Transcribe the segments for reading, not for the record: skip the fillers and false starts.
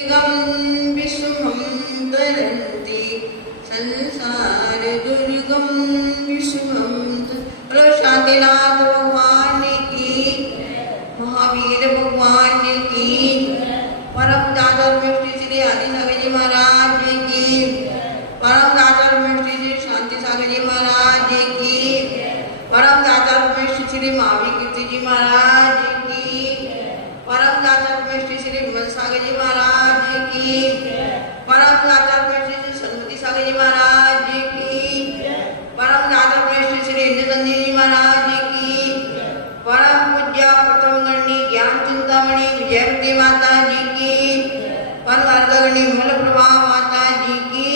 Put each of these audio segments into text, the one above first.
विश्वं तरन्ति संसार दुर्गम विश्वं। बोलो शांतिनाथ भगवान की, महावीर भगवान की, परम दादा श्री आदि सागर जी महाराज की, परम दादा श्री शांति सागर जी महाराज की, परम दादा श्री महावीर कीर्ति जी महाराज की, परम दाता श्री विमल सागर जी महाराज की, परम दाता श्री सन्मति सागर जी महाराज की, परम दाता श्री इंद्रचंदी जी महाराज की, परम पूज्य प्रथम गणी ज्ञान चिंतामणि विजयवती माता जी की, परम अर्धगणी मल प्रभा माता जी की,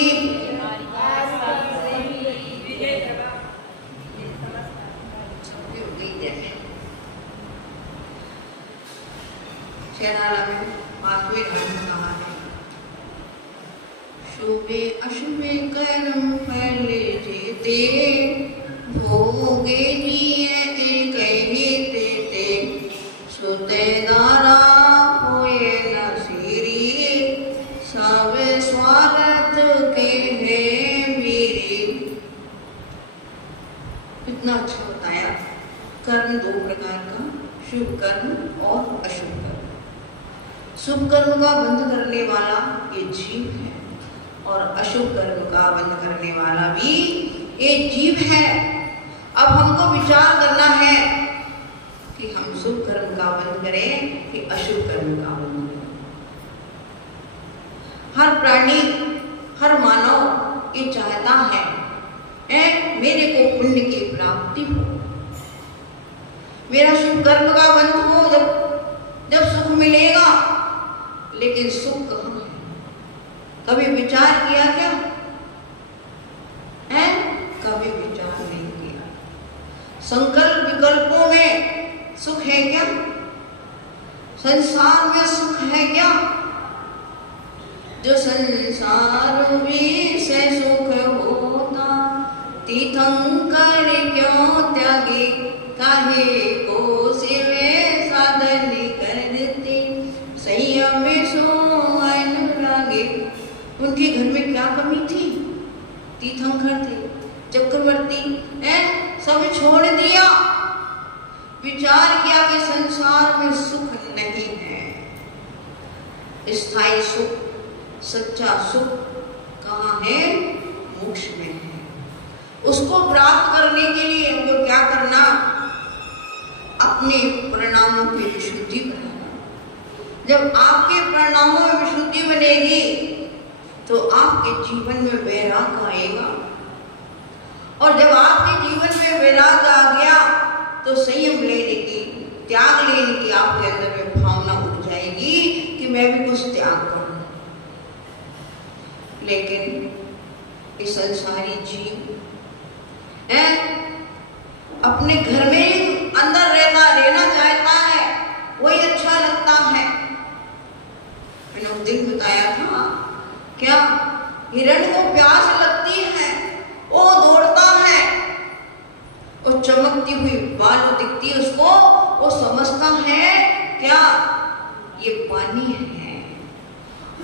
शुभे अशुभे कर्म फल जेते, भोगे जिए कहे ते, सुते दारा होए न सीरी, सब स्वागत के हैं मेरी। इतना अच्छा बताया। कर्म दो प्रकार का, शुभ कर्म और अशुभ कर्म। शुभ कर्म का बंध करने वाला ये जीव है और अशुभ कर्म का बंध करने वाला भी ये जीव है। अब हमको विचार करना है कि हम शुभ कर्म का बंध करें कि अशुभ कर्म का बंध करें। हर प्राणी, हर मानव ये चाहता है मेरे को पुण्य की प्राप्ति हो, मेरा शुभ कर्म का बंध हो, जब सुख मिलेगा। लेकिन सुख कहाँ है? कभी विचार किया क्या है? कभी विचार नहीं किया। संकल्प विकल्पों में सुख है क्या? संसार में सुख है क्या? जो संसार में से सुख होता, तीर्थंकर क्यों त्यागे, काहे को सेवे साधन करते, संयम सो अनुरागे। उनके घर में क्या कमी थी? तीर्थंकर थे, चक्रवर्ती सब छोड़ दिया। विचार किया कि संसार में सुख नहीं है। स्थायी सुख, सच्चा सुख कहाँ है? मोक्ष में है। उसको प्राप्त करने के लिए हमको क्या करना? अपने परिणामों की विशुद्धि बनाना। जब आपके परिणामों में विशुद्धि बनेगी तो आपके जीवन में वैराग आएगा, और जब आपके जीवन में वैराग आ गया तो संयम लेने की, त्याग लेने की आपके अंदर में भावना उठ जाएगी कि मैं भी कुछ त्याग करूं। लेकिन इस संसारी जीव अपने घर में अंदर रहना चाहता है, वही अच्छा लगता है। मैंने उस दिन बताया था क्या, हिरण को प्यास लगती है, वो दौड़ता है, वो चमकती हुई बालू दिखती है उसको, वो समझता है क्या ये पानी है,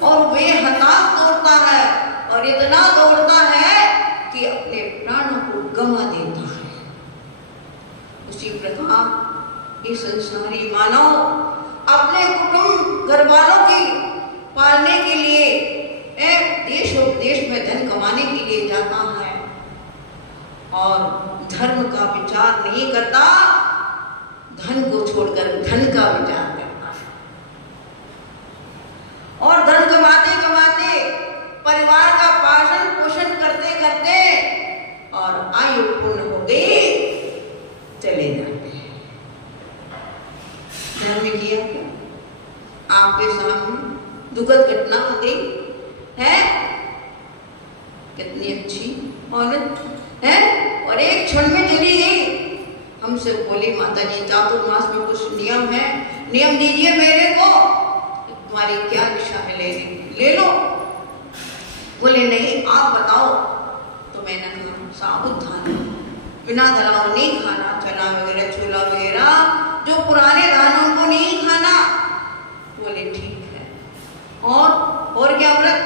और वे हताश दौड़ता है, और इतना दौड़ता है कि अपने प्राणों को गंवा देता है। उसी प्रकार ये संसारी मानव अपने कुटुंब घर वालों की पालने के लिए देश और विदेश में धन कमाने के लिए जाता है, और धर्म का विचार नहीं करता, धन को छोड़कर धन का विचार करता है। और धन कमाते कमाते परिवार का पालन पोषण करते करते और आयु पूर्ण हो गई, चले जाते हैं। धर्म किया क्या? आपके सामने दुखद घटना हो गई है, कितनी अच्छी औरत है, और एक क्षण में चली गई। हमसे बोली माता जी चातुर्मास में कुछ नियम है, नियम दीजिए मेरे को, तुम्हारी क्या दिशा है लेने की, ले लो। बोले नहीं आप बताओ। तो मैंने कहा साबुत धान, बिना दलाव नहीं खाना, चना वगैरह छोला वगैरह जो पुराने दानों को नहीं खाना। बोले ठीक है। और और क्या व्रत?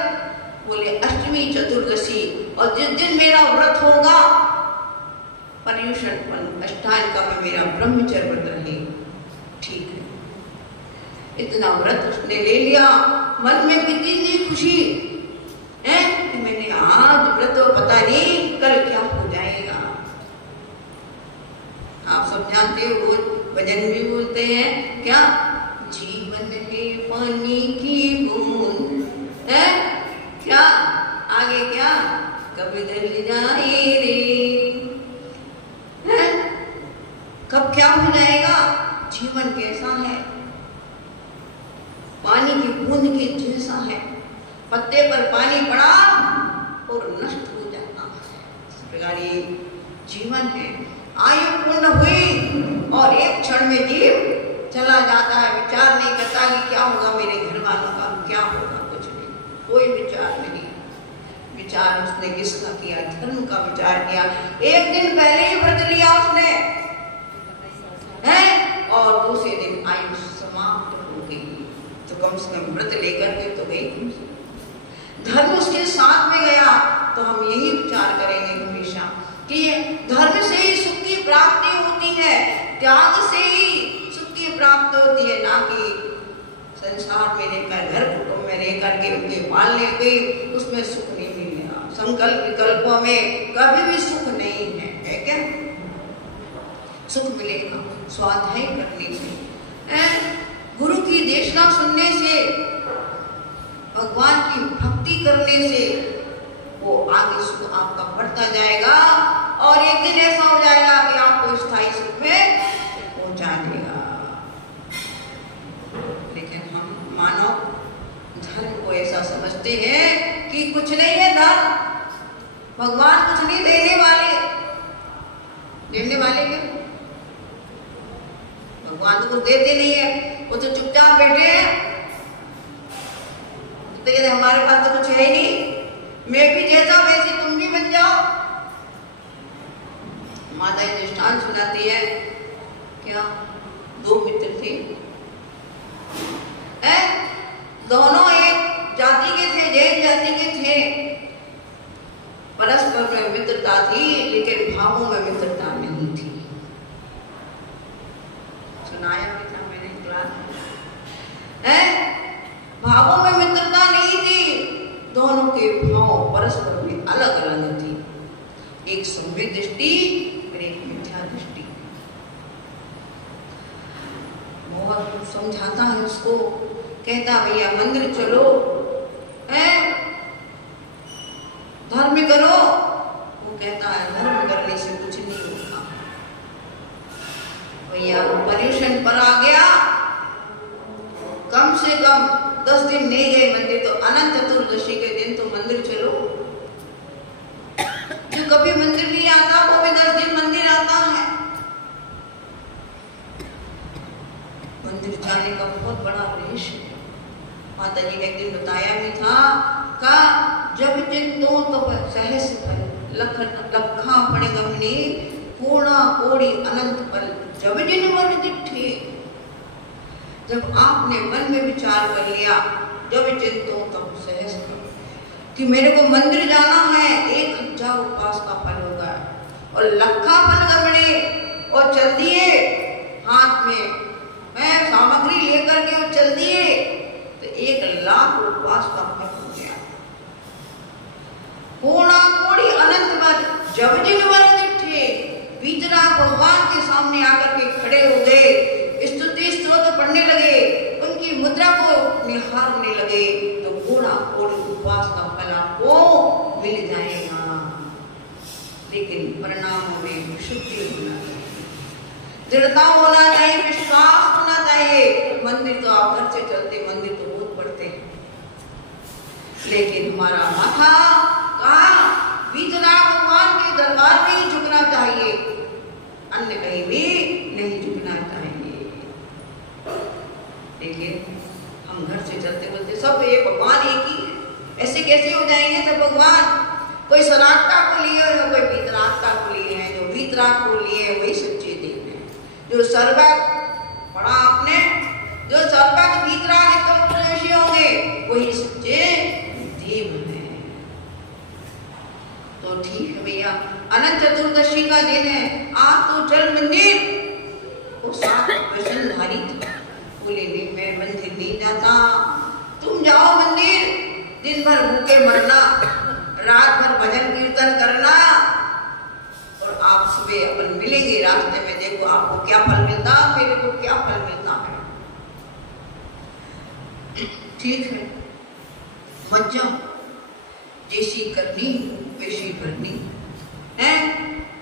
बोले अष्टमी चतुर्दशी, और जिस दिन मेरा व्रत होगा पर्युषण अष्टांग का में मेरा ब्रह्मचर्य व्रत रहे। ठीक है, इतना व्रत उसने ले लिया। मन में कितनी खुशी है कि मैंने आज व्रत, पता नहीं कल क्या हो जाएगा। आप सब जानते हो, भजन भी बोलते हैं क्या? जीवन है पानी की बूंद है क्या, आगे क्या? कब बदल जाए रे, है? कब क्या हो जाएगा? जीवन कैसा है? पानी की बूंद के जैसा है। पत्ते पर पानी पड़ा और नष्ट हो जाता है। इस प्रकार ये जीवन है। आयु पूर्ण हुई और एक क्षण में जीव चला जाता है। विचार नहीं करता कि क्या होगा मेरे घर वालों का, क्या होगा, कुछ नहीं, कोई विचार नहीं। विचार उसने किसका किया? धर्म का विचार किया। एक दिन पहले ही व्रत लिया उसने, है, और दूसरे दिन आयु समाप्त हो गई। तो कम से कम व्रत लेकर के तो गई, धर्म उसके साथ में गया। तो हम यही विचार करेंगे हमेशा कि धर्म से ही सुख की प्राप्ति होती है, त्याग से ही सुख की प्राप्ति होती है, ना कि संसार में रहकर, घर कुटुंब में रह करके उनके पालने पे उसमें सुख नहीं मिलेगा। संकल्प विकल्पों में कभी भी सुख नहीं है क्या? सुख मिलेगा स्वाध्याय करने से, गुरु की देशना सुनने से, भगवान की भक्ति करने से वो आगे सुख आपका बढ़ता जाएगा। और एक दिन ऐसा हो जाएगा कि आपको स्थायी सुख में पहुंचा देगा। लेकिन हम मानव धर्म को ऐसा समझते हैं कि कुछ नहीं है धर्म, भगवान कुछ नहीं देने वाले क्या? भगवान तो कुछ देते नहीं है, वो तो चुपचाप बैठे हैं। तो हमारे पास तो कुछ है ही नहीं, मैं भी जैसा वैसे तुम भी बन जाओ। माता दृष्टांत सुनाती है क्या? दो मित्र थे, दोनों एक जाति के थे, जैन जाति के थे। परस्पर में मित्रता थी, लेकिन भावों में मित्रता नहीं थी। सुनाया भी था मैंने क्लास में, भावों में मित्रता नहीं थी। दोनों के भाव परस्पर में अलग अलग थी। एक सौम्य दृष्टि और एक मिथ्या दृष्टि। बहुत समझाता है उसको, कहता भैया मंदिर चलो, धर्म करो। वो कहता है धर्म करने से कुछ नहीं होगा भैया। पर्युषण पर आ गया, कम से कम 10 दिन नहीं गए मंदिर, तो अनंत चतुर्दशी के दिन तो मंदिर चलो। जो कभी मंदिर नहीं आता वो भी 10 दिन मंदिर आता है। मंदिर जाने का बहुत बड़ा रहस्य है। माता जी ने एक दिन बताया भी था का जब चिंतो तो सहस फल लखा पड़े गमने पूर्णा कोड़ी अनंत फल जब जिन मन दिठे। जब आपने मन में विचार कर लिया, जब चिंतो तब सहस कि मेरे को मंदिर जाना है, 1000 उपवास का फल होगा, और लखा फल गमने, और चल दिए हाथ में मैं सामग्री लेकर के और चल दिए, तो 1,00,000 उपवास का फल हो गया। पूर्णा कोड़ी अनंत फल जब जिन वर दिठे। बीतना भगवान के सामने आकर के खड़े हो गए, स्तुति स्तोत्र पढ़ने लगे, उनकी मुद्रा को निहारने लगे, तो पूर्णा कोड़ी उपवास का फल आपको मिल जाएगा। लेकिन परिणामों में विशुद्धि होना चाहिए, दृढ़ता होना चाहिए, विश्वास होना चाहिए। मंदिर तो आप घर से चलते, मंदिर तो बहुत पढ़ते हैं, लेकिन हमारा माथा कहाँ? बीतना भगवान के दरबार में ही झुकना चाहिए, अन्य कहीं भी नहीं झुकना चाहिए। लेकिन हम घर से चलते बोलते सब ये भगवान एक ही है, ऐसे कैसे हो जाएंगे सब भगवान? कोई सनातता को लिए है, कोई वीतरागता को लिए है। जो वीतराग को लिए वही सच्चे देव है। जो सर्वक पढ़ा आपने, जो सर्वक वीतराग होंगे वही सच्चे तो ठीक है भैया, अनंत चतुर्दशी का दिन है, आप तो चल मंदिर। वो साथ वचनधारी था, बोले नहीं मैं मंदिर नहीं जाता, तुम जाओ मंदिर, दिन भर भूखे मरना, रात भर भजन कीर्तन करना, और आप सुबह अपन मिलेंगे रास्ते में, देखो आपको क्या फल मिलता, मेरे को क्या फल मिलता है। ठीक है, मत जाओ, जैसी करनी वैसी करनी है,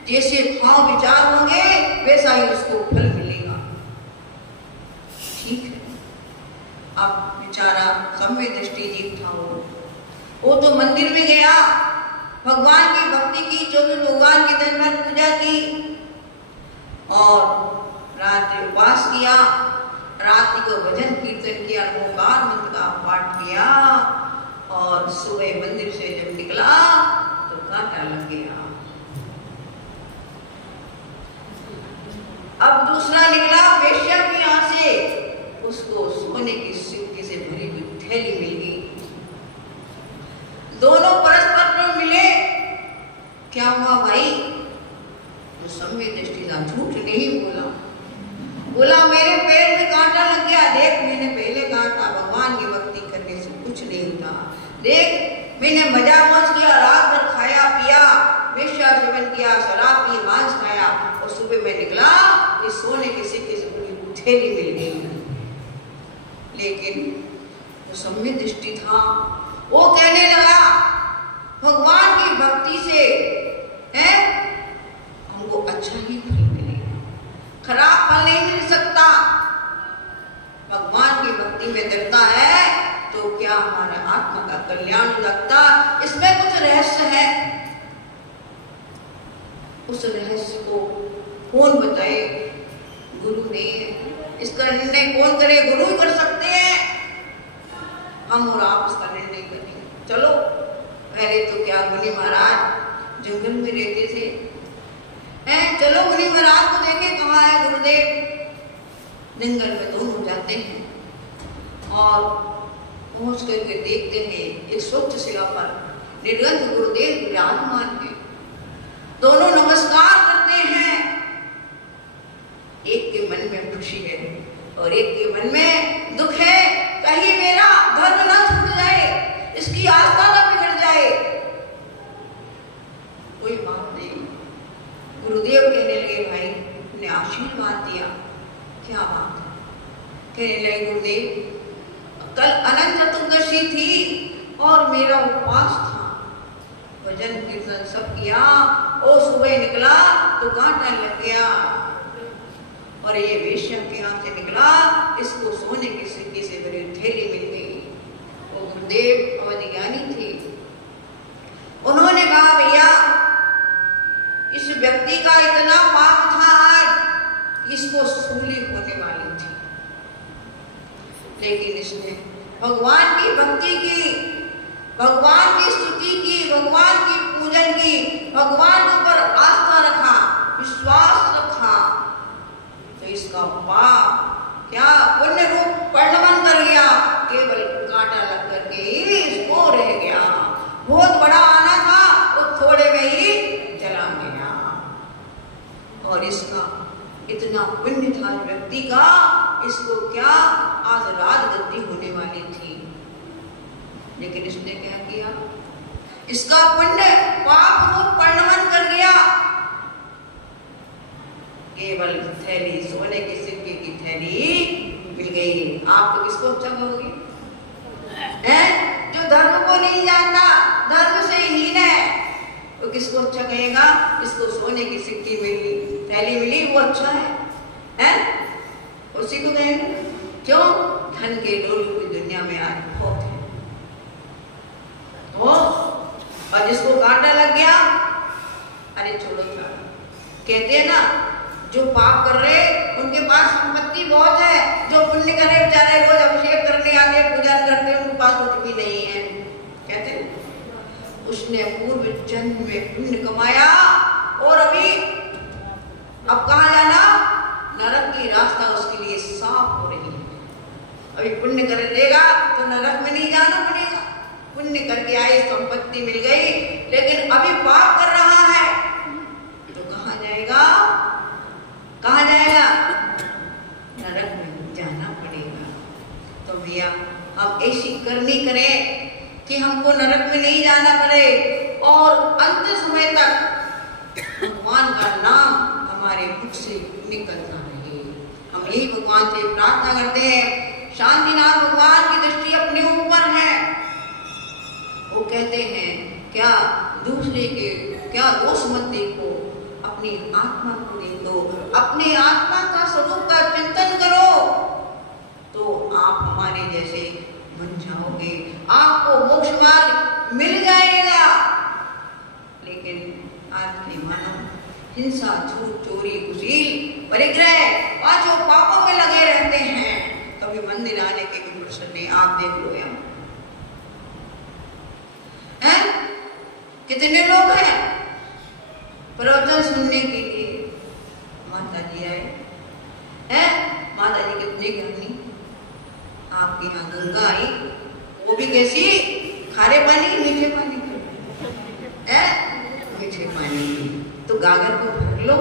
जैसे भाव विचार होंगे वैसा ही उसको फल मिलेगा। ठीक है, अब बेचारा सम्य दृष्टि जीव था, वो तो मंदिर में गया, भगवान की भक्ति की, जो भी भगवान की दिन भर पूजा की और रात्रि उपवास किया, रात्रि को भजन कीर्तन किया, ओंकार मंत्र का पाठ किया, और सुबह मंदिर से जब निकला तो कांटा लग गया। अब दूसरा निकला वेश्या की यहाँ से, उसको सोने की सिक्के से भरी हुई थैली मिल गई। दोनों परस्पर में मिले, क्या हुआ भाई? तो सम्य दृष्टि का झूठ नहीं बोला, बोला मेरे पैर में कांटा लग गया, देख मैंने पहले कहा था भगवान की भक्ति करने से कुछ नहीं होता, देख मैंने मजा मौज किया, रात भर खाया पिया, वेश्या सेवन किया, शराब पी, मांस खाया, और सुबह में निकला इस सोने के सिक्के से पूरी थैली मिल गई। लेकिन जो सम्य दृष्टि था वो कहने लगा भगवान की भक्ति से है हमको अच्छा ही फल मिलेगा, खराब फल नहीं मिल सकता। भगवान की भक्ति में दृढ़ता है तो क्या हमारा आत्मा का कल्याण लगता, इसमें कुछ रहस्य है। उस रहस्य को कौन बताए? गुरु ने। इसका निर्णय कौन करे? गुरु ही कर सकते हैं, हम और आप इसका निर्णय करेंगे। चलो पहले तो क्या मुनि महाराज जंगल में रहते थे, चलो मुनि महाराज को देखे कहाँ है गुरुदेव। जंगल में दोनों जाते हैं और पहुंच करके देखते हैं एक स्वच्छ शिला पर निर्गंध गुरुदेव विराजमान है। दोनों नमस्कार करते हैं। एक के मन में खुशी है और एक के मन में दुख है, कहीं मेरा धर्म न छूट जाए, इसकी आस्था न बिगड़ जाए। कोई बात नहीं, गुरुदेव कहने लगे भाई ने आशीर्वाद दिया, क्या बात है? कहने लगे गुरुदेव कल अनंत चतुर्दशी थी और मेरा उपवास था, भजन कीर्तन सब किया, और सुबह निकला तो कांटा लग गया, और ये वेश्या के हाथ से निकला, इसको सोने की सिक्के से भरी थैली मिल गई। वो गुरुदेव अवधि ज्ञानी थे, उन्होंने कहा भैया इस व्यक्ति का इतना पाप था आज, इसको सूली होने वाली थी, लेकिन इसने भगवान की भक्ति की, भगवान की स्तुति की, भगवान की पूजन की, भगवान के ऊपर आस्था रखा, विश्वास रखा, तो इसका पाप क्या पुण्य रूप परिणमन कर गया, केवल कांटा लग करके ही इसको रह गया। बहुत बड़ा आना था वो थोड़े में ही चला गया, और इसका इतना पुण्य था व्यक्ति का, इसको क्या आज राजगद्दी होने वाली थी, लेकिन इसने क्या किया? इसका पुण्य पाप रूप परिणमन कर गया। केवल थैली, सोने के सिक्के की थैली मिल गई। आप तो किसको अच्छा कहोगे? जो धर्म को नहीं जानता, धर्म से हीन है, तो किसको अच्छा कहेगा? इसको सोने की सिक्की मिली, थैली मिली, वो अच्छा है? उसी को कहेंगे। क्यों? धन के लोग पूरी दुनिया में आज बहुत है। तो और जिसको कांटा लग गया, अरे छोड़ो छोड़ो, कहते हैं ना जो पाप कर रहे उनके पास संपत्ति बहुत है, जो पुण्य कर रहे बेचारे रोज अभिषेक करने आते, पूजा करते, उनके पास कुछ भी नहीं है। कहते हैं उसने पूर्व जन्म में पुण्य कमाया और अभी अब कहाँ जाना? नरक की रास्ता उसके लिए साफ हो रही है। अभी पुण्य कर लेगा तो नरक में नहीं जाना पड़ेगा, पुण्य करके आई, संपत्ति मिल गई, लेकिन अभी पाप करनी करें कि हमको नरक में नहीं जाना पड़े और अंत समय तक भगवान का नाम हमारे मुख से निकलता रहे। हम यही भगवान से प्रार्थना करते हैं। शांतिनाथ भगवान की दृष्टि अपने ऊपर है। वो कहते हैं क्या दूसरे के क्या दोष मत देखो, अपनी आत्मा को देखो, अपने आत्मा का स्वरूप का चिंतन करो तो आप हमारे जैसे बन जाओगे, आपको मोक्ष मार्ग मिल जाएगा। लेकिन आज के मानव हिंसा, झूठ, चोरी, कुशील, परिग्रह, पांचों पापों में लगे रहते हैं। कभी मंदिर आने के भी फुर्सत नहीं। आप देख लो यहाँ कितने लोग हैं प्रवचन सुनने के लिए। माता जी आए हैं, माता जी कितने ज्ञानी। आपके यहाँ गंगा आई, वो भी कैसी, खारे पानी की मीठे पानी की है, मीठे पानी की। तो गागर को भर लो।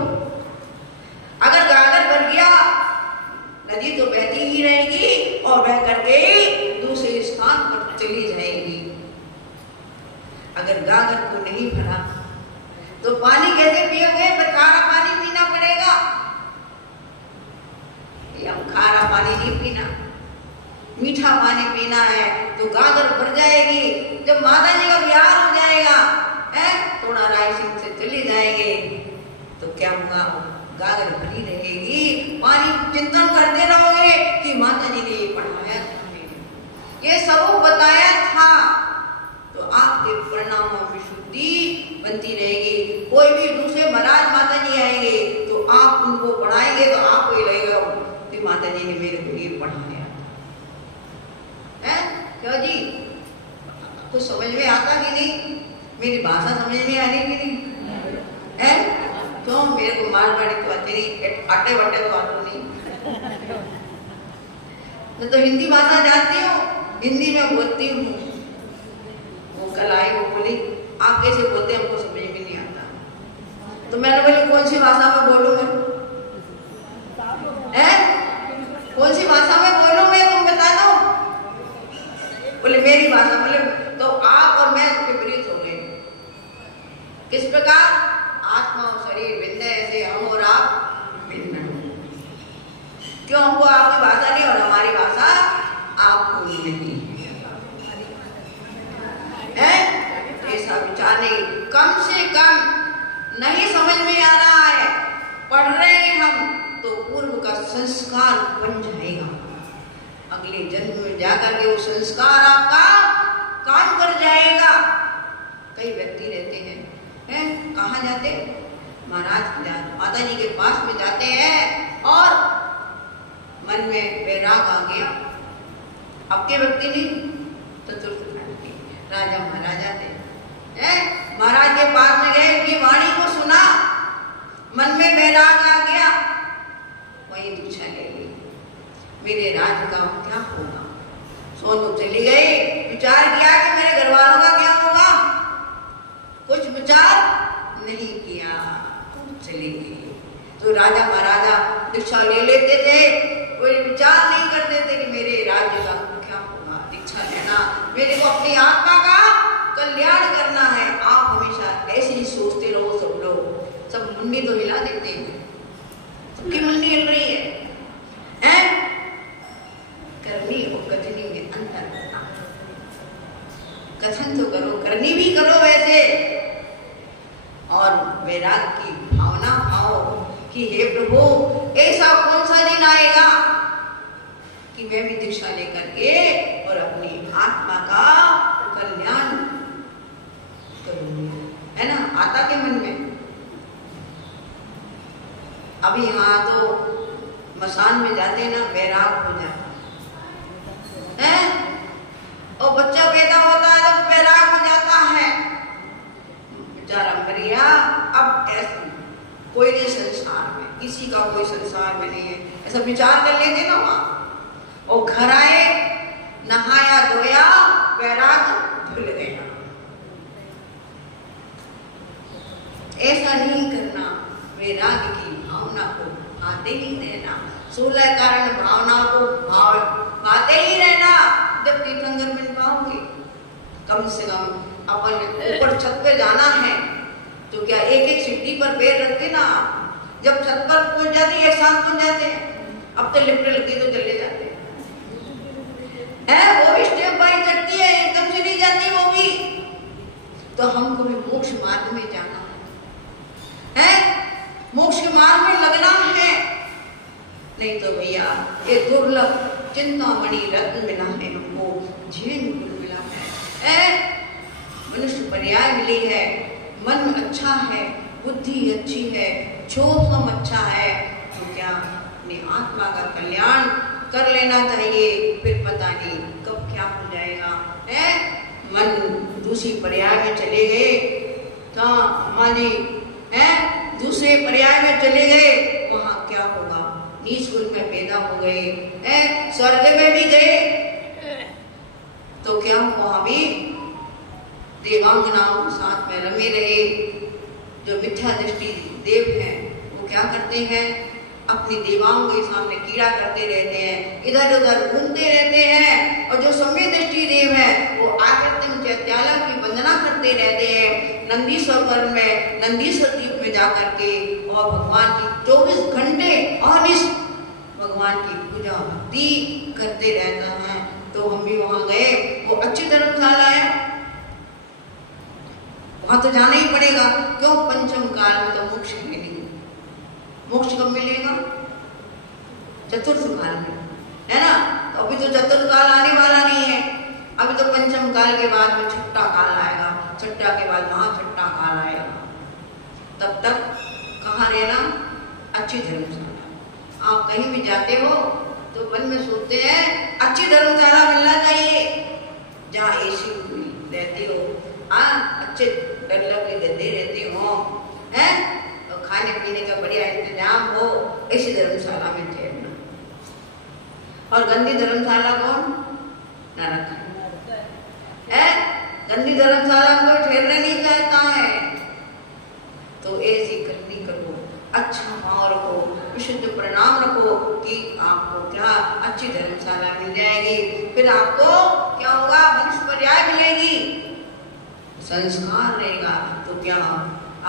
अगर गागर भर गया नदी तो बहती ही रहेगी और बह करके दूसरे स्थान पर चली जाएगी। अगर गागर को नहीं भरा तो पानी कैसे पियोगे? खारा पानी पीना पड़ेगा। हम खारा पानी नहीं पीना, मीठा पानी पीना है तो गागर भर जाएगी। जब माता जी का प्यार हो जाएगा है, थोड़ा रायसिंह से चले जाएंगे तो क्या होगा? गागर भरी रहेगी। पानी चिंतन करते रहोगे कि माता जी ने ये पढ़ाया था, ये सब बताया था, तो आपके परिणामों में शुद्धि बनती रहेगी। कोई भी दूसरे महाराज माता जी आएंगे तो आप उनको पढ़ाएंगे तो आपको ये लगेगा कि माता जी ने मेरे को ये पढ़ाया है। क्यों जी, कुछ समझ में आता कि नहीं? मेरी भाषा समझ में आने की नहीं है? क्यों? मेरे को मारवाड़ी तो आती नहीं, आटे वाटे तो आते नहीं। मैं तो हिंदी भाषा जानती हूँ, हिंदी में बोलती हूँ। वो कल आई, वो बोली आप कैसे बोलते हैं, हमको समझ में नहीं आता। तो मैंने बोली कौन सी भाषा में बोलूं मैं? कौन सी भाषा में बोलूं मैं, तुम बता दो। बोले मेरी भाषा। बोले तो आप और मैं विपरीत हो गए। किस प्रकार? आत्मा और शरीर भिन्न है, ऐसे हम और आप भिन्न हैं। क्यों? हमको आपकी भाषा नहीं और हमारी भाषा आपको नहीं है। ऐसा विचार नहीं, कम से कम नहीं समझ में आ रहा है, पढ़ रहे हैं हम तो पूर्व का संस्कार बन जाएगा। अगले जन्म में जाकर के वो संस्कार आपका काम कर जाएगा। कई व्यक्ति रहते हैं कहाँ जाते? महाराज माता जी के पास में जाते हैं और मन में वैराग आ गया। अब के व्यक्ति नहीं, चतुर्थ राजा महाराजा थे, महाराज के पास में गए, उनकी वाणी को सुना, मन में वैराग आ गया, वही दीक्षा ले ली। मेरे राज्य का क्या होगा? सोनू चली गई, विचार किया कि मेरे घर वालों का क्या होगा? कुछ विचार नहीं किया, चली गई। तो राजा महाराजा दीक्षा ले लेते थे, कोई विचार नहीं करते थे कि मेरे राज्य का क्या होगा। दीक्षा लेना, मेरे को अपनी आत्मा का कल्याण करना है। आप हमेशा ऐसे ही सोचते रहो। सब लोग सब मुंडी तो हिला देते हैं, सबकी मुंडी हिल रही है? करनी और कथनी में अंतर होता है। कथन तो करो, करनी भी करो वैसे, और वैराग की भावना भाव कि हे प्रभु ऐसा कौन सा दिन आएगा कि मैं भी दीक्षा लेकर के और अपनी आत्मा का कल्याण करूंगी, है ना? आता के मन में। अभी यहाँ तो मसान में जाते ना, वैराग हो जाता है, और बच्चा पैदा होता है तो वैराग हो जाता है। बेचारा मरिया, अब ऐसा कोई नहीं संसार में, किसी का कोई संसार में नहीं है, ऐसा विचार कर लेते ना वहां। और घर आए, नहाया धोया, वैराग धुल गया। ऐसा नहीं करना, वैराग की भावना को आते ही रहना, 16 कारण भावना को भाते ही रहना। जब तीर्थंकर कम से कम अपन ऊपर छत पे जाना है तो क्या एक एक सीढ़ी पर पैर रखते ना, जब छत पर पहुंच जाते एक साथ पहुंच जाते हैं। अब तो लिफ्ट लगती तो चले जाते हैं, वो भी स्टेप बाय चढ़ती है, एकदम से नहीं जाती वो भी। तो हमको भी मोक्ष मार्ग में जाना है, मोक्ष के मार्ग में लगना है, नहीं तो भैया ये दुर्लभ चिंतामणि रत्न मिला है हमको, जीवन गुरु मिला है, मनुष्य पर्याय मिली है, मन अच्छा है, बुद्धि अच्छी है, छोम अच्छा है, तो क्या अपनी आत्मा का कल्याण कर लेना चाहिए। फिर पता नहीं कब क्या हो जाएगा, है मन दूसरी पर्याय में चले गए तो अम्मा जी है दूसरे पर्याय में चले गए, वहां क्या होगा, नीच कुल में पैदा हो गए, है स्वर्ग में भी गए तो क्या हुआ, भी देवांगनाओं के साथ में रमे रहे। जो मिथ्या दृष्टि देव हैं वो क्या करते हैं, अपनी देवांग के सामने कीड़ा करते रहते हैं, इधर उधर घूमते रहते हैं, और जो सम्य दृष्टि देव है वो आकृतिम चैत्यालय की वंदना करते रहते हैं, नंदीश्वर में नंदीश्वर द्वीप में जाकर के, और भगवान की 24 घंटे अहनिश भगवान की पूजा भक्ति करते रहता है। तो हम भी वहां गए, वो अच्छी धर्मशाला है, वहां तो जाना ही पड़ेगा, क्यों, पंचम काल में तो मोक्ष है नहीं, मोक्ष कब मिलेगा, चतुर्थ काल में, है ना। तो अभी तो चतुर्थ काल आने वाला नहीं है, अभी तो पंचम काल के बाद में छठा काल आएगा, छठा के बाद महाछठा काल आएगा। तब तक कहाँ रहना, अच्छी धर्मशाला। आप कहीं भी जाते हो तो मन में सोचते हैं अच्छी धर्मशाला मिलना चाहिए, जहाँ एसी रहते हो, अच्छे डल्लब के गद्दे रहते हो, हैं, तो खाने पीने का बढ़िया इंतजाम हो, ऐसी धर्मशाला में ठहरना। और गंदी धर्मशाला कौन, नरक है, गंदी धर्मशाला में कोई ठहरना नहीं चाहता है। तो ऐसी करनी करो, अच्छा भाव रखो, विशुद्ध प्रणाम रखो कि आपको क्या अच्छी धर्मशाला मिल जाएगी, फिर आपको क्या होगा, मनुष्य पर्याय मिलेगी, संस्कार रहेगा। तो क्या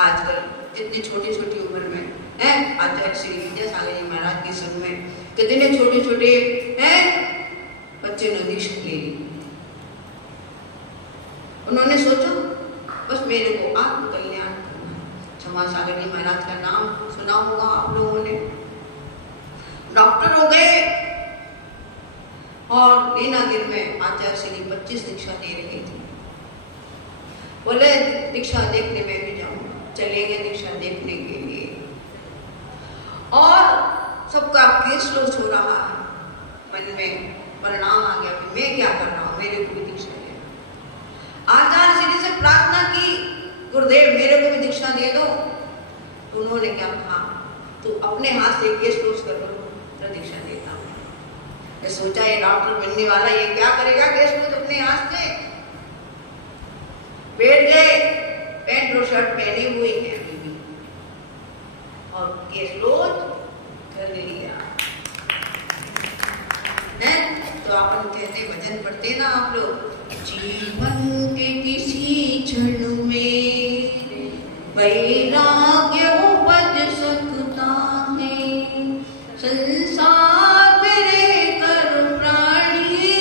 आजकल इतनी छोटी छोटी उम्र में है, आचार्य श्री विद्यासागर जी महाराज के संग में कितने छोटे छोटे हैं बच्चे ने दीक्षा ले ली। उन्होंने सोचा बस मेरे को आत्म कल्याण करना। क्षमा सागर जी महाराज का नाम सुना होगा आप लोगों ने, डॉक्टर हो गए और लीनागिर में आचार्य श्री 25 दीक्षा दे रही थी। बोले दीक्षा देखने में भी जाऊंगा, चले गए दीक्षा देखने के लिए, और सबका केस लॉस हो रहा है, मन में परिणाम आ गया कि मैं क्या कर रहा हूँ, मेरे को भी दीक्षा दे। आचार्य श्री से प्रार्थना की, गुरुदेव मेरे को भी दीक्षा दे दो। तो उन्होंने क्या कहा, तो अपने हाथ से केस लॉस कर लो तो दीक्षा देता हूँ। मैं सोचा ये डॉक्टर बनने वाला ये क्या करेगा, केस लॉस अपने हाथ से। बैठ गए, पैंट और शर्ट पहनी हुई है अभी भी, और केस लॉस कर लिया है। तो अपन कहते भजन पढ़ते ना आप लोग, जीवन के किसी क्षण में वैराग्य उपज सकता है, संसार में रहकर प्राणी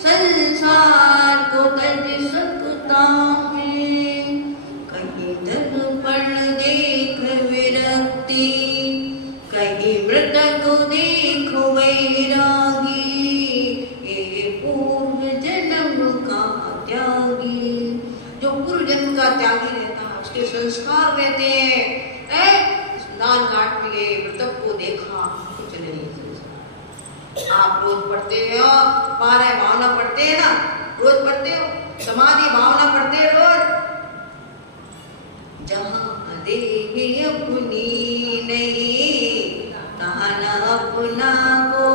संसार को तज सकता है। कहीं दर्पण देख विरक्ति, कहीं मृतक देख वैरागी, ये पूर्व जन्म का त्यागी। जो पूर्व जन्म का त्यागी रहता है उसके संस्कार रहते हैं। स्नान घाट में गए, मृतक को देखा, कुछ नहीं संस्कार। आप रोज पढ़ते हो, पारायण भावना पढ़ते हैं ना, रोज पढ़ते हो, समाधि भावना पढ़ते हैं रोज। जहाँ देह अपनी नहीं, तहाँ न अपना को,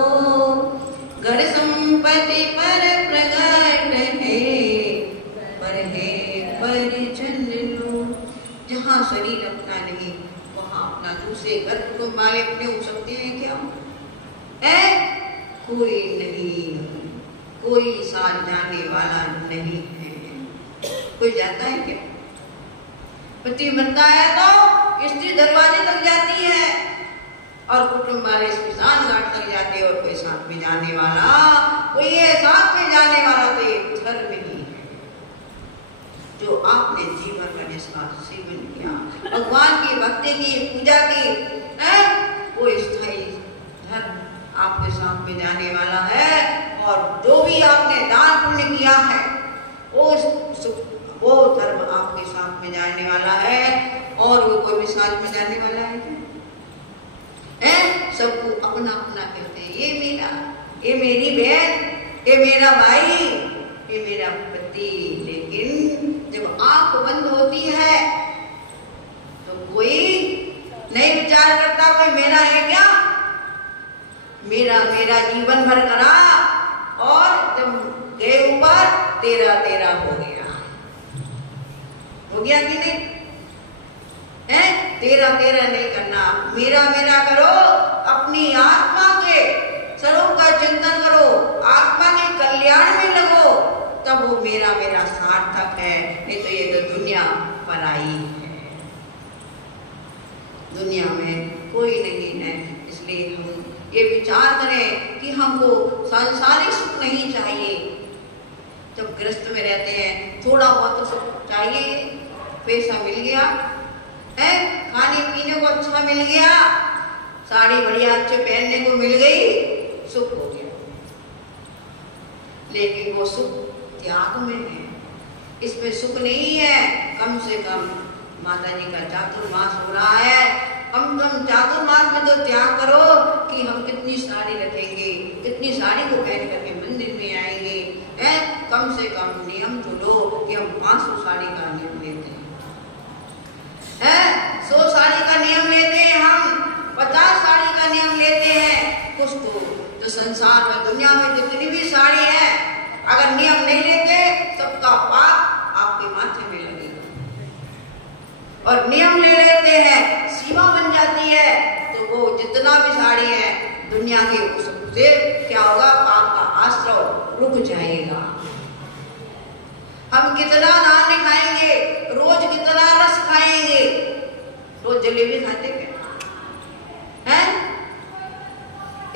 घर संपत्ति पर प्रगट है, पर है परिजन लो। जहाँ शरीर अपना नहीं, वहाँ अपना दूसरे घर को मालिक अपने हो सकते हैं क्या, है कोई नहीं, कोई साथ जाने वाला नहीं है। कोई जाता है क्या? पति मरता है तो स्त्री दरवाजे तक जाती है और कुटुंब वाले स्मशान घाट तक जाते हैं, और कोई साथ में जाने वाला, कोई है साथ में जाने वाला तो एक धर्म ही है जो आपने जीवन का जिसका सेवन किया, भगवान की भक्ति की पूजा की है, वो स्थायी धर्म आपके साथ में जाने वाला है। और जो भी आपने दान पुण्य किया है वो धर्म आपके साथ में जाने वाला है। और वो कोई भी साथ में जाने वाला है सबको अपना अपना कहते हैं, ये मेरा, ये मेरी बहन, ये मेरा भाई, ये मेरा पति। लेकिन जब आंख बंद होती है तो कोई नहीं विचार करता कोई मेरा है क्या, मेरा मेरा जीवन भर करा, और जब गए ऊपर तेरा तेरा हो गया कि नहीं है? तेरा तेरा नहीं करना, मेरा मेरा करो, अपनी आत्मा के स्वरूप का चिंतन करो, आत्मा के कल्याण में लगो, तब वो मेरा मेरा सार्थक है। नहीं तो ये तो दुनिया पराई है, दुनिया में कोई नहीं है। इसलिए हम ये विचार करें कि हमको सांसारिक सुख नहीं चाहिए। जब गृहस्थ में रहते हैं थोड़ा बहुत तो सुख चाहिए, पैसा मिल गया है, खाने पीने को अच्छा मिल गया, साड़ी बढ़िया अच्छे पहनने को मिल गई, सुख हो गया। लेकिन वो सुख त्याग में है, इसमें सुख नहीं है। कम से कम माता जी का चातुर्मास हो रहा है, कम चातुर्मास में तो त्याग करो कि हम कितनी साड़ी रखेंगे, कितनी साड़ी को पहन करके मंदिर में आएंगे, है? कम से कम नियम तो लो कि हम 500 साड़ी का नियम लेते हैं, 100 साड़ी का नियम लेते हैं, हम 50 साड़ी का नियम लेते हैं। कुछ तो संसार में दुनिया में जितनी भी साड़ी है, अगर नियम नहीं लेते सबका पाप आपके माथे में लगेगा, और नियम ले लेते हैं, सीमा बन जाती है, तो वो जितना भी साड़ी है दुनिया के उससे क्या होगा, पाप का आश्रय रुक जाएगा। हम कितना नान खाएंगे, रोज कितना रस खाएंगे, रोज जलेबी खाते क्या है,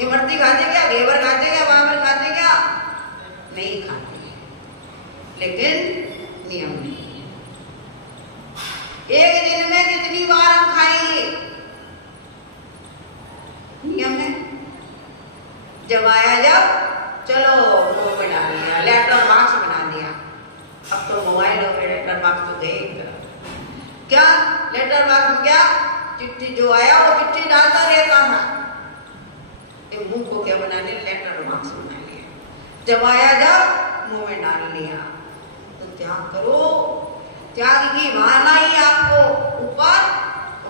इमरती खाते क्या, घेवर खाते क्या, बांगर खाते क्या, नहीं खाते, लेकिन नियम नहीं है। एक दिन में कितनी बार हम खाएंगे, नियम है। जब आया जब चलो मुंह में डाल दिया, लेटर बॉक्स बना दिया, अब तो मोबाइल और लेटर बॉक्स तो गए क्या, लेटर बॉक्स में क्या चिट्ठी जो आया वो चिट्ठी डालता रहता था, मुंह को क्या बना लिया, लेटर बॉक्स बना लिया, जब आया जब मुंह में डाल लिया। तो त्याग करो, त्याग की भावना ही आपको ऊपर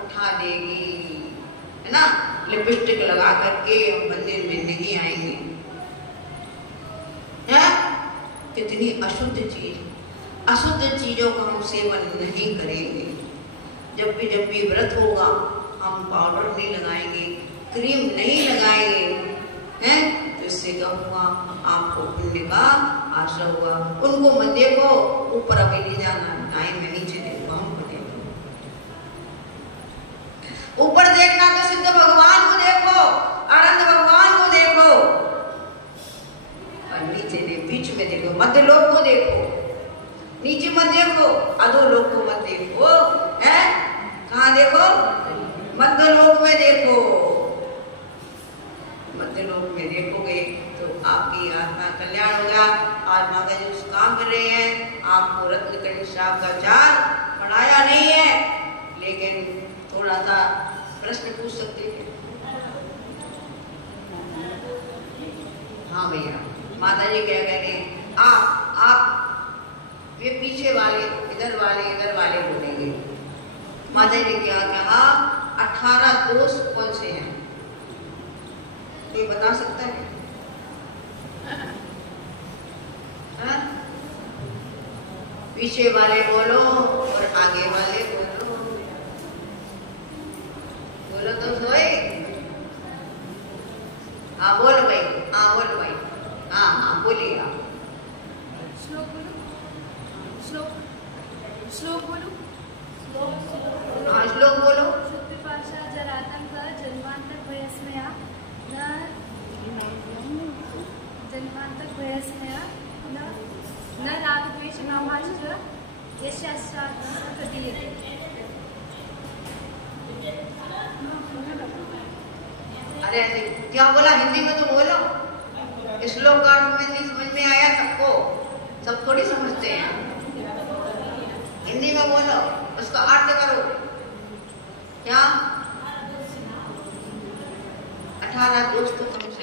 उठा देगी, है ना। लिपस्टिक लगा करके मंदिर में नहीं आएंगे, है? कितनी अशुद्ध चीज, अशुद्ध चीजों का हम सेवन नहीं करेंगे। जब भी व्रत होगा हम पाउडर नहीं लगाएंगे, क्रीम नहीं लगाएंगे, हैं? तो इससे क्या हुआ, आपको पुण्य का आश्रय हुआ। उनको मत देखो, ऊपर अभी ले जाना, टाइम में नीचे देखो, हमको देखो। ऊपर देखना तो सिद्ध भगवान को देखो, आनंद भगवान को देखो, और नीचे ने बीच में देखो, मध्य लोक को देखो, नीचे मत देखो, अधोलोक को मत देखो, है? कहाँ देखो, मध्य लोक में देखो। मध्य लोक में देखोगे तो आपकी आत्मा कल्याण होगा। आज माता जी उस काम कर रहे हैं, आपको रत्नकंठ साहब का चार पढ़ाया नहीं है, लेकिन थोड़ा सा प्रश्न पूछ सकते हैं। हाँ भैया, माता जी क्या कह रहे हैं, आप ये पीछे वाले इधर वाले बोलेंगे। माता जी क्या कहा, 18 दोष कौन से हैं, कोई बता सकता है? पीछे वाले बोलो और आगे वाले बोलो, बोलो तो सोए। हाँ बोल भाई, हाँ बोल भाई, हाँ हाँ बोलिए आप। श्लोक बोलो। हाँ श्लोक बोलो। शुक्तिपाशा जरातंक जन्मांतर भयस्मया जन्मांतर भयस्मया न राग द्वेष नामाश्च यस्यास्यात् प्रतीयते। अरे क्या बोला, हिंदी में तो बोलो। श्लोक का अर्थ में नहीं समझ में आया सबको, सब थोड़ी समझते हैं। हिंदी में बोलो, उसका अर्थ करो। क्या 18 दोस्त